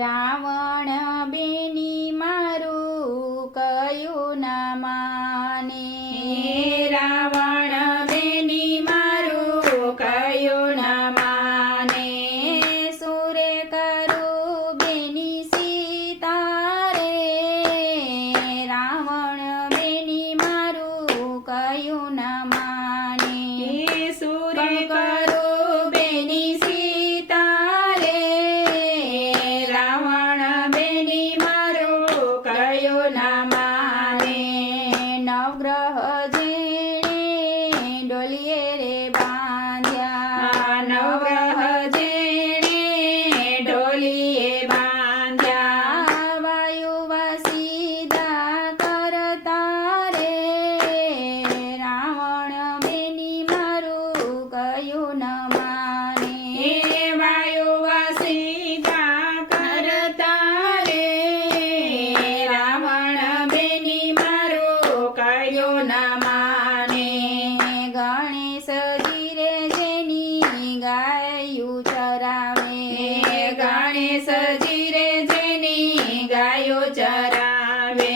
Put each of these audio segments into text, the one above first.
રાવણ બેની મારું કયું ના માને, રાવણ બેની મારું કયું ના માને, સુરે કરું બેની સીતા રે, રાવણ બેની મારું કયું ના માને, સુરે કરું બેની સીતા રે, રાવણ બેની મારું કયું ના માને, નવગ્રહ જેણે ડોલીએ રે બાંધ્યા, નવગ્રહ જેણે ડોલીએ બાંધ્યા, વાયુવાસી દા કરતા રે, રાવણ બેની મારું કયું ન માને, એ વાયુવાસી જા કરતા રે, રાવણ બેની મારું કયું ના માને, ગણેશજી રે જેની ગાયું ચરાવે, ગણેશજી રે જેની ગાયો ચરાવે,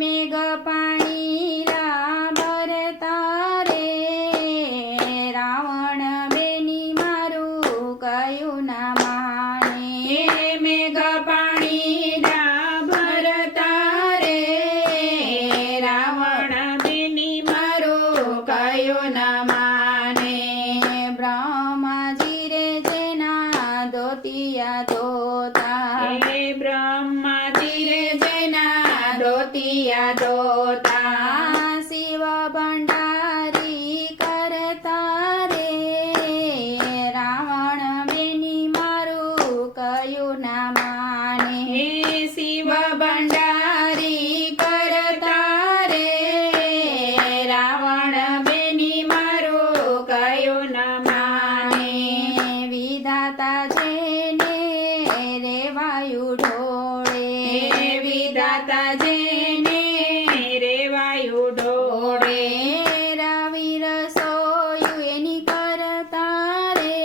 મેઘ પાણી ભરતા રે, રાવણ બેની મારું કયું ના માને, એ મેઘ પાણી ભરતા રે, રાવણ બેની મારું કયું ના માને, બ્રહ્માજી રે જેના ધોતિયા ધોતા, એ બ્રહ્માજી રે જેના ધોતિયા ધોતા, શિવ ભંડારી કરતા રે, રાવણ બેની મારું કયું ના માને, હે શિવ ભંડારી કરતા રે, રાવણ બેની મારું કયું ના માને, વિધાતા જેને રેવાયું ઢોળે, હે વિધાતા જેને રેવાયું ઢોળે, રવિ રસોયું એની કરતા રે,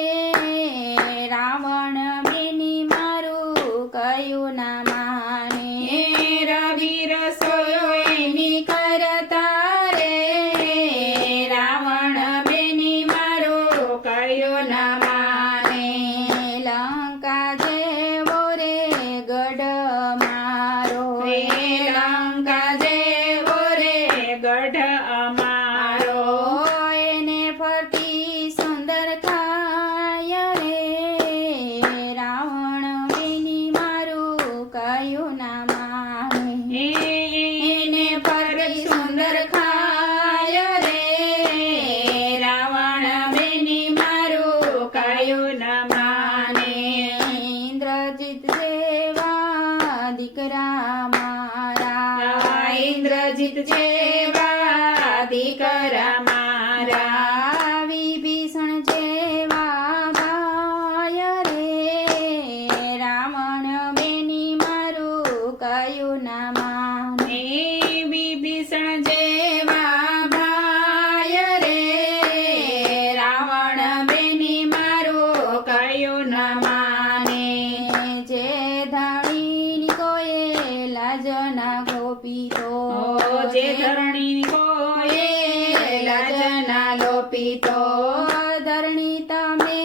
રાવણ બેની મારું કયું ના માને, હે રવિ રસોયો એની કરતા રે, રાવણ બેની મારું કયું ના માને, લંકા જેવો રે ગઢ મારો, હે લંકા જેવો રે ગઢ અમારો, એને ફરતી સુંદર થાય રે, રાવણ બેની મારું કયું ના માને, એને ફરતી સુંદર ખાય રે, રાવણ બેની મારું કયું ના માને, ઇન્દ્રજીત જેવા દીકરા મારા, ઇન્દ્રજીત જેવા દીકરા મારા, વિભીષણ જેવા ભાય રે, રાવણ બેની મારું કયું ના માને, હે વિભીષણ જેવા ભાય રે, રાવણ બેની મારું કયું ના માને, જે ધણીની કોયે લાજ ના ગોપીતો, જે ધરણી કોએ લાજ ના લોપીતો, ધરણી તમે